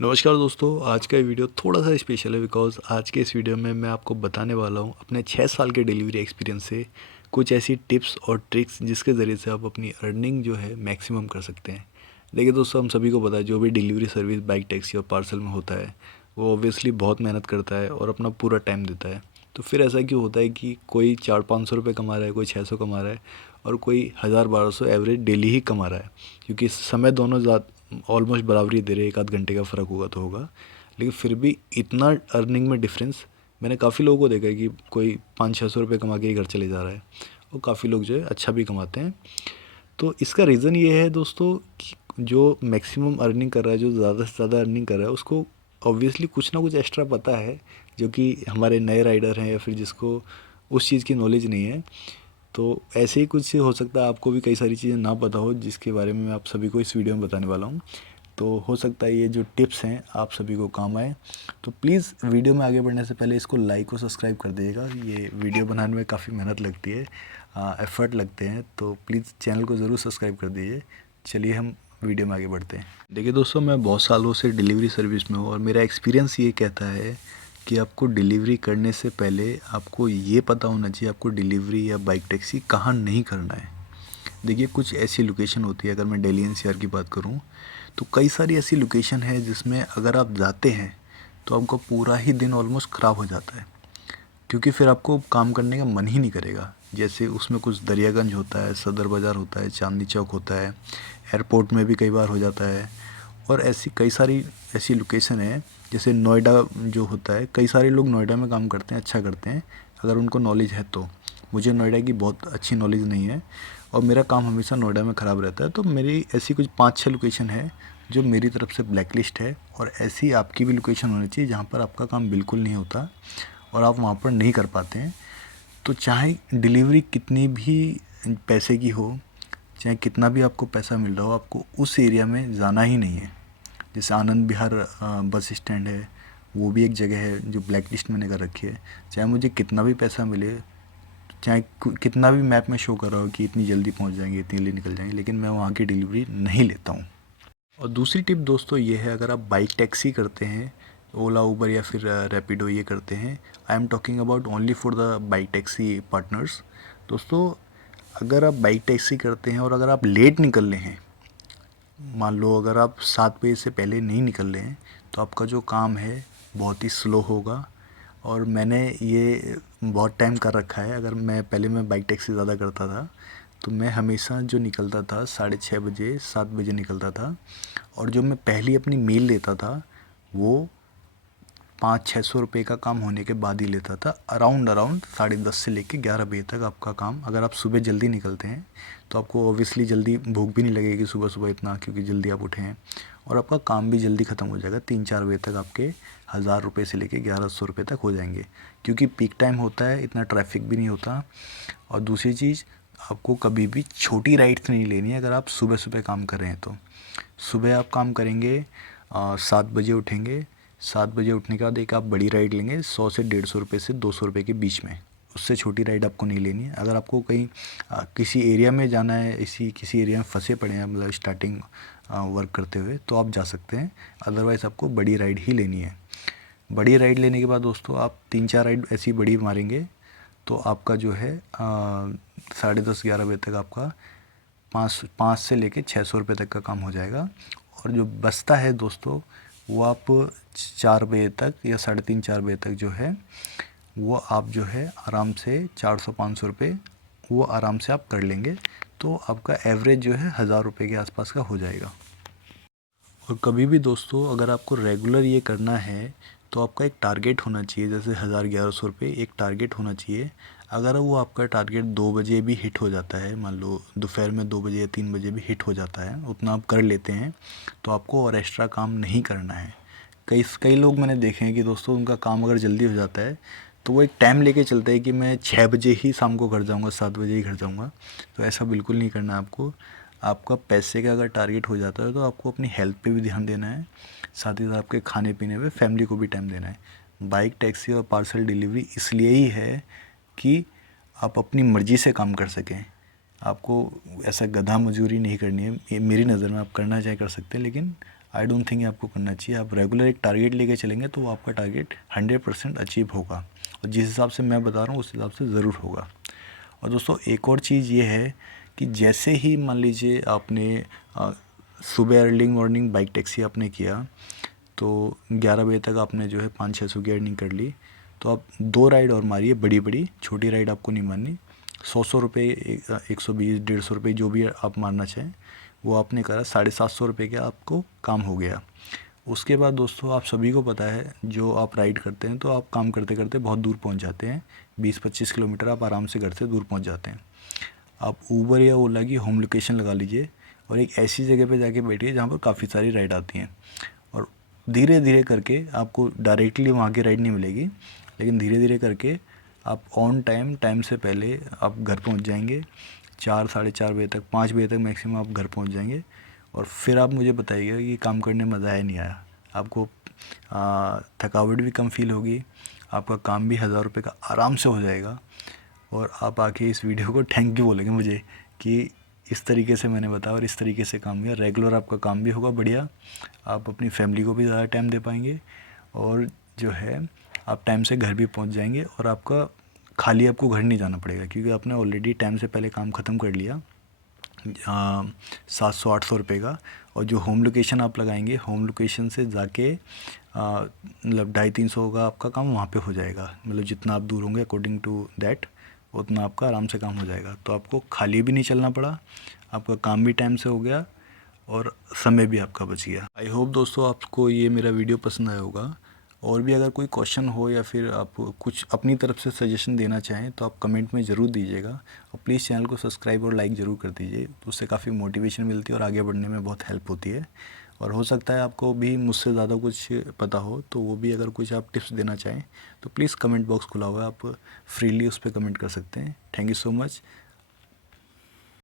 नमस्कार दोस्तों, आज का ये वीडियो थोड़ा सा स्पेशल है बिकॉज़ आज के इस वीडियो में मैं आपको बताने वाला हूँ अपने 6 साल के डिलीवरी एक्सपीरियंस से कुछ ऐसी टिप्स और ट्रिक्स जिसके ज़रिए से आप अपनी अर्निंग जो है मैक्सिमम कर सकते हैं। देखिए दोस्तों, हम सभी को पता है जो भी डिलीवरी सर्विस बाइक, टैक्सी और पार्सल में होता है वो ऑब्वियसली बहुत मेहनत करता है और अपना पूरा टाइम देता है। तो फिर ऐसा क्यों होता है कि कोई 400-500 रुपये कमा रहा है, कोई 600 कमा रहा है और कोई 1000-1200 एवरेज डेली ही कमा रहा है, क्योंकि समय दोनों ऑलमोस्ट बराबरी दे रहे हैं, एक आध घंटे का फ़र्क होगा तो होगा, लेकिन फिर भी इतना अर्निंग में डिफरेंस मैंने काफ़ी लोगों को देखा है कि कोई 500-600 रुपये कमा के ही घर चले जा रहा है और काफ़ी लोग जो है अच्छा भी कमाते हैं। तो इसका रीज़न ये है दोस्तों कि जो मैक्सिमम अर्निंग कर रहा है, जो ज़्यादा से ज़्यादा अर्निंग कर रहा है, उसको ऑब्वियसली कुछ ना कुछ एक्स्ट्रा पता है, जो कि हमारे नए राइडर हैं या फिर जिसको उस चीज़ की नॉलेज नहीं है। तो ऐसे ही कुछ हो सकता है आपको भी कई सारी चीज़ें ना पता हो जिसके बारे में मैं आप सभी को इस वीडियो में बताने वाला हूँ। तो हो सकता है ये जो टिप्स हैं आप सभी को काम आए। तो प्लीज़ वीडियो में आगे बढ़ने से पहले इसको लाइक और सब्सक्राइब कर दीजिएगा। ये वीडियो बनाने में काफ़ी मेहनत लगती है, एफ़र्ट लगते हैं, तो प्लीज़ चैनल को ज़रूर सब्सक्राइब कर दीजिए। चलिए हम वीडियो में आगे बढ़ते हैं। देखिए दोस्तों, मैं बहुत सालों से डिलीवरी सर्विस में हूँ और मेरा एक्सपीरियंस ये कहता है कि आपको डिलीवरी करने से पहले आपको ये पता होना चाहिए आपको डिलीवरी या बाइक टैक्सी कहाँ नहीं करना है। देखिए, कुछ ऐसी लोकेशन होती है, अगर मैं दिल्ली एनसीआर की बात करूं तो कई सारी ऐसी लोकेशन है जिसमें अगर आप जाते हैं तो आपका पूरा ही दिन ऑलमोस्ट ख़राब हो जाता है, क्योंकि फिर आपको काम करने का मन ही नहीं करेगा। जैसे उसमें कुछ दरियागंज होता है, सदर बाज़ार होता है, चांदनी चौक होता है, एयरपोर्ट में भी कई बार हो जाता है, और ऐसी कई सारी ऐसी लोकेशन है। जैसे नोएडा जो होता है, कई सारे लोग नोएडा में काम करते हैं, अच्छा करते हैं अगर उनको नॉलेज है तो। मुझे नोएडा की बहुत अच्छी नॉलेज नहीं है और मेरा काम हमेशा नोएडा में ख़राब रहता है, तो मेरी ऐसी कुछ 5-6 लोकेशन है जो मेरी तरफ से ब्लैक लिस्ट है। और ऐसी आपकी भी लोकेशन होनी चाहिए जहाँ पर आपका काम बिल्कुल नहीं होता और आप वहाँ पर नहीं कर पाते हैं। तो चाहे डिलीवरी कितनी भी पैसे की हो, चाहे कितना भी आपको पैसा मिल रहा हो, आपको उस एरिया में जाना ही नहीं है। जैसे आनंद विहार बस स्टैंड है, वो भी एक जगह है जो ब्लैक लिस्ट मैंने कर रखी है। चाहे मुझे कितना भी पैसा मिले, चाहे कितना भी मैप में शो कर रहा हो कि इतनी जल्दी पहुंच जाएंगे, इतनी जल्दी निकल जाएंगे, लेकिन मैं वहाँ की डिलीवरी नहीं लेता हूँ। और दूसरी टिप दोस्तों ये है, अगर आप बाइक टैक्सी करते हैं, ओला उबर या फिर रैपिडो ये करते हैं, I am talking about only for the bike taxi partners. दोस्तों, अगर आप बाइक टैक्सी करते हैं और अगर आप लेट निकल रहे हैं, मान लो अगर आप 7 बजे से पहले नहीं निकल रहे हैं, तो आपका जो काम है बहुत ही स्लो होगा। और मैंने ये बहुत टाइम कर रखा है। अगर मैं बाइक टैक्सी ज़्यादा करता था तो मैं हमेशा जो निकलता था 6:30 बजे 7 बजे निकलता था, और जो मैं पहली अपनी मील लेता था वो 500-600 रुपये का काम होने के बाद ही लेता था। अराउंड अराउंड 10:30 से लेके 11 बजे तक आपका काम, अगर आप सुबह जल्दी निकलते हैं तो आपको ऑब्वियसली जल्दी भूख भी नहीं लगेगी सुबह सुबह इतना, क्योंकि जल्दी आप उठे हैं, और आपका काम भी जल्दी ख़त्म हो जाएगा। 3-4 बजे तक आपके 1000 रुपये से लेके 1100 रुपये तक हो जाएंगे, क्योंकि पीक टाइम होता है, इतना ट्रैफिक भी नहीं होता। और दूसरी चीज़, आपको कभी भी छोटी राइड्स नहीं लेनी है अगर आप सुबह सुबह काम कर रहे हैं तो। सुबह आप काम करेंगे, 7 बजे उठेंगे, 7 बजे उठने के बाद एक आप बड़ी राइड लेंगे 100 से 150 रुपये से 200 रुपये के बीच में। उससे छोटी राइड आपको नहीं लेनी है। अगर आपको कहीं किसी एरिया में जाना है, इसी किसी एरिया में फंसे पड़े हैं, मतलब स्टार्टिंग वर्क करते हुए, तो आप जा सकते हैं। अदरवाइज़ आपको बड़ी राइड ही लेनी है। बड़ी राइड लेने के बाद दोस्तों आप 3-4 राइड ऐसी बड़ी मारेंगे तो आपका जो है 10:30-11 बजे तक आपका 5 से लेके 600 रुपये तक का काम हो जाएगा। और जो बचता है दोस्तों, वो आप 4 बजे तक या 3:30-4 बजे तक जो है वो आप जो है आराम से 400-500 रुपये वो आराम से आप कर लेंगे, तो आपका एवरेज जो है 1000 रुपये के आसपास का हो जाएगा। और कभी भी दोस्तों अगर आपको रेगुलर ये करना है तो आपका एक टारगेट होना चाहिए, जैसे 1000-1100 रुपये एक टारगेट होना चाहिए। अगर वो आपका टारगेट 2 बजे भी हिट हो जाता है, मान लो दोपहर में 2 बजे या 3 बजे भी हिट हो जाता है, उतना आप कर लेते हैं, तो आपको और एक्स्ट्रा काम नहीं करना है। कई कई लोग मैंने देखे हैं कि दोस्तों उनका काम अगर जल्दी हो जाता है तो वो एक टाइम लेके चलते हैं कि मैं 6 बजे ही शाम को घर जाऊंगा, 7 बजे ही घर जाऊंगा। तो ऐसा बिल्कुल नहीं करना है आपको। आपका पैसे का अगर टारगेट हो जाता है तो आपको अपनी हेल्थ पे भी ध्यान देना है, साथ ही साथ आपके खाने पीने पे, फैमिली को भी टाइम देना है। बाइक टैक्सी और पार्सल डिलीवरी इसलिए ही है कि आप अपनी मर्ज़ी से काम कर सकें। आपको ऐसा गधा मजूरी नहीं करनी है। ये मेरी नज़र में, आप करना चाहे कर सकते हैं, लेकिन आई डोंट थिंक आपको करना चाहिए। आप रेगुलर एक टारगेट लेके चलेंगे तो वो आपका टारगेट 100% अचीव होगा, और जिस हिसाब से मैं बता रहा हूँ उस हिसाब से ज़रूर होगा। और दोस्तों एक और चीज़ ये है कि जैसे ही मान लीजिए आपने सुबह अर्ली मॉर्निंग बाइक टैक्सी आपने किया तो 11 बजे तक आपने जो है 500-600 की अर्निंग कर ली, तो आप 2 राइड और मारिए बड़ी बड़ी, छोटी राइड आपको नहीं मारनी। 100 रुपये, 120, 150 रुपये जो भी आप मारना चाहें वो आपने करा, 750 रुपये का आपको काम हो गया। उसके बाद दोस्तों आप सभी को पता है जो आप राइड करते हैं तो आप काम करते करते बहुत दूर पहुंच जाते हैं, 20-25 किलोमीटर आप आराम से घर से दूर पहुंच जाते हैं। आप ऊबर या ओला की होम लोकेशन लगा लीजिए और एक ऐसी जगह पे जाके बैठिए जहाँ पर काफ़ी सारी राइड आती हैं, और धीरे धीरे करके आपको डायरेक्टली वहाँ की राइड नहीं मिलेगी, लेकिन धीरे धीरे करके आप ऑन टाइम से पहले आप घर पहुँच जाएंगे। 4-4:30 बजे तक, 5 बजे तक मैक्सिमम आप घर पहुँच जाएंगे, और फिर आप मुझे बताइएगा कि काम करने में मज़ा आया नहीं आया। आपको थकावट भी कम फील होगी, आपका काम भी 1000 रुपये का आराम से हो जाएगा, और आप आके इस वीडियो को थैंक यू बोलेंगे मुझे कि इस तरीके से मैंने बताया और इस तरीके से काम किया। रेगुलर आपका काम भी होगा बढ़िया, आप अपनी फैमिली को भी ज़्यादा टाइम दे पाएंगे, और जो है आप टाइम से घर भी पहुंच जाएंगे, और आपका खाली आपको घर नहीं जाना पड़ेगा क्योंकि आपने ऑलरेडी टाइम से पहले काम ख़त्म कर लिया 700-800 रुपये का। और जो होम लोकेशन आप लगाएंगे, होम लोकेशन से जाके मतलब 250-300 का आपका काम वहाँ पे हो जाएगा, मतलब जितना आप दूर होंगे अकॉर्डिंग टू दैट उतना आपका आराम से काम हो जाएगा। तो आपको खाली भी नहीं चलना पड़ा, आपका काम भी टाइम से हो गया, और समय भी आपका बच गया। आई होप दोस्तों आपको ये मेरा वीडियो पसंद आया होगा, और भी अगर कोई क्वेश्चन हो या फिर आप कुछ अपनी तरफ से सजेशन देना चाहें तो आप कमेंट में ज़रूर दीजिएगा, और प्लीज़ चैनल को सब्सक्राइब और लाइक ज़रूर कर दीजिए, तो उससे काफ़ी मोटिवेशन मिलती है और आगे बढ़ने में बहुत हेल्प होती है। और हो सकता है आपको भी मुझसे ज़्यादा कुछ पता हो तो वो भी अगर कुछ आप टिप्स देना चाहें तो प्लीज़ कमेंट बॉक्स खुला हुआ है, आप फ्रीली उस पर कमेंट कर सकते हैं। Thank you so much.